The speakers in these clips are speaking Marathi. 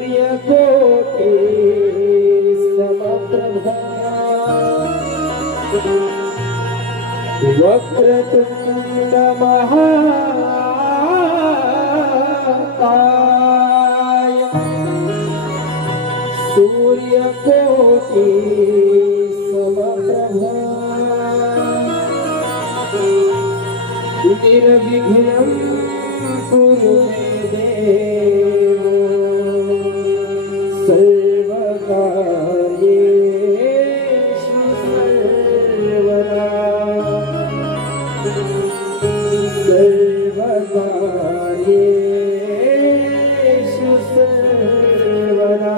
सूर्यकोटि समप्रभा वक्रतुंड महाकाय सूर्यकोटि समप्रभा निर्विघ्नं कुरु मे देव सर्वकार्येषु सर्वदा सर्वकार्येषु सर्वदा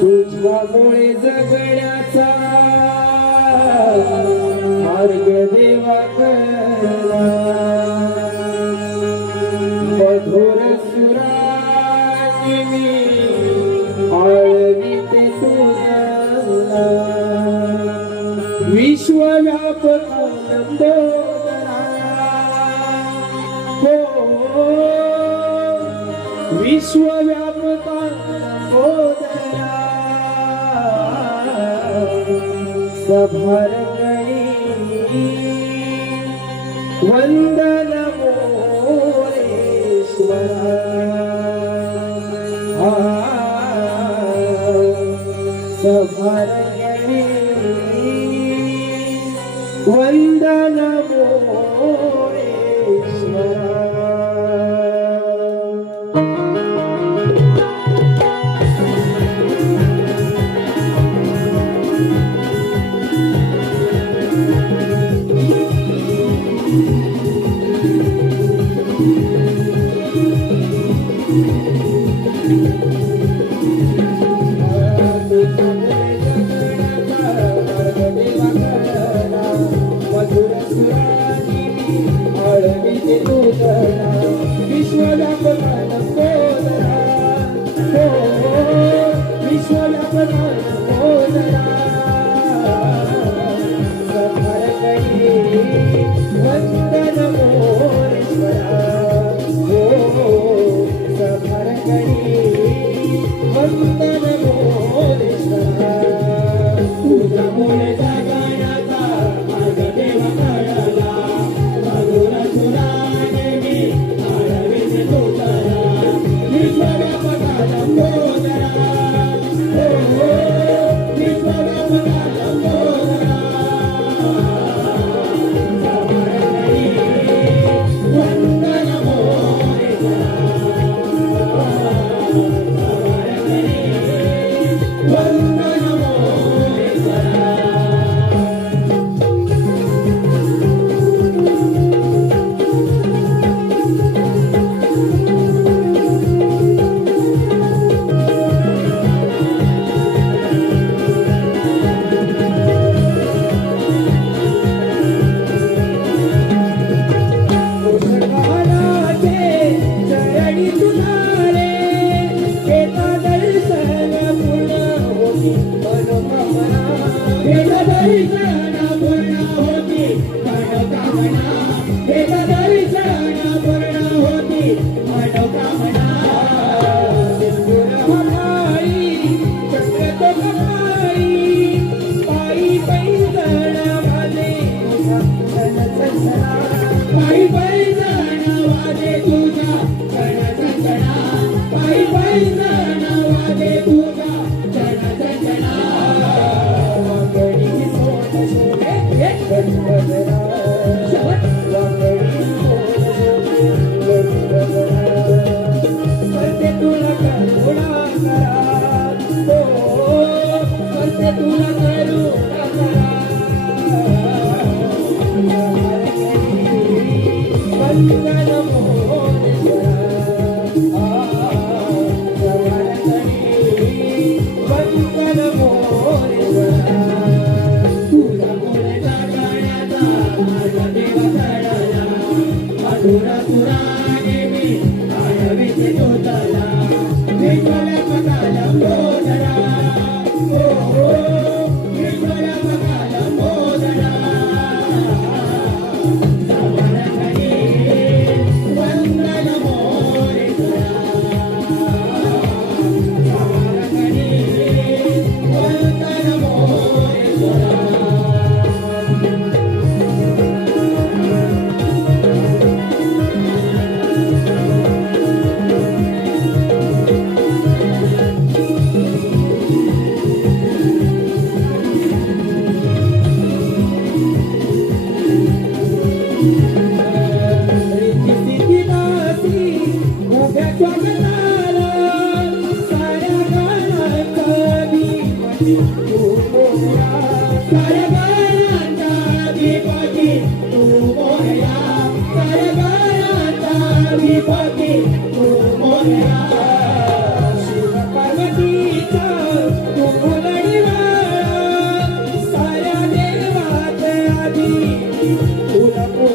तुझ्यामुळे जगण्याचा मार्ग देवा कळला मधुर सुरानी मी आळविते तुझा विश्वव्यापक लंबोदरा हो विश्वव्यापक लंबोदरा सभारंगणी वंदन मोरेश्वरा सभारंगणी वंदन मोरेश्वरा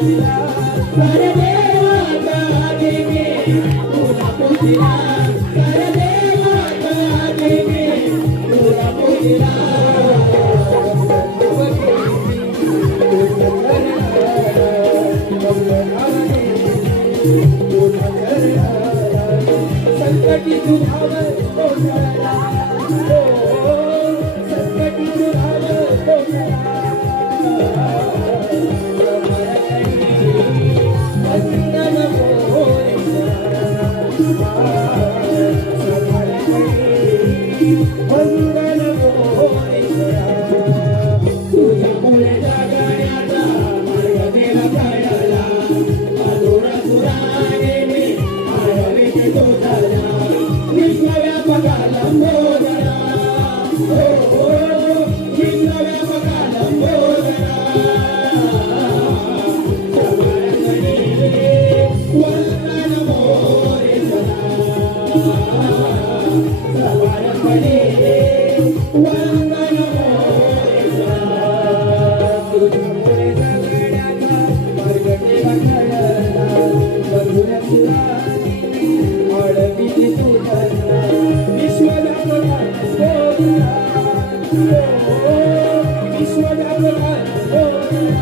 पुजिला सारे देवाचा देवी तुला पुजिला सारे देवाचा देवी तुला पुजिला संकटी तुझाव कोसळला संकटी तुझाव कोसळला वंदन वंदन तुझ्यामुळे जगण्याचा मार्ग गेला कळला अधुरा पुराणे मी आळवीत तुझला विश्वव्यापकाला मोदना हो विश्वव्यापकाला मोदना वंदन मोरे सवारपणे वंदन मोरे तुझ्यामुळे जगण्याचा मार्ग गेला कळला मधुर पुराणे आळवीत तुझला विश्वव्यापकाला मोदना विश्वव्यापकाला मोदना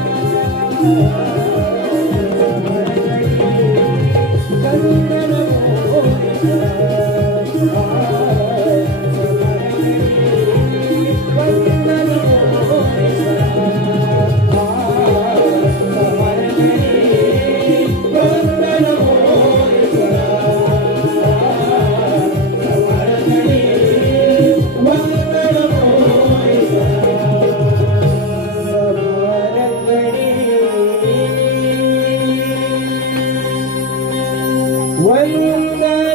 वंदन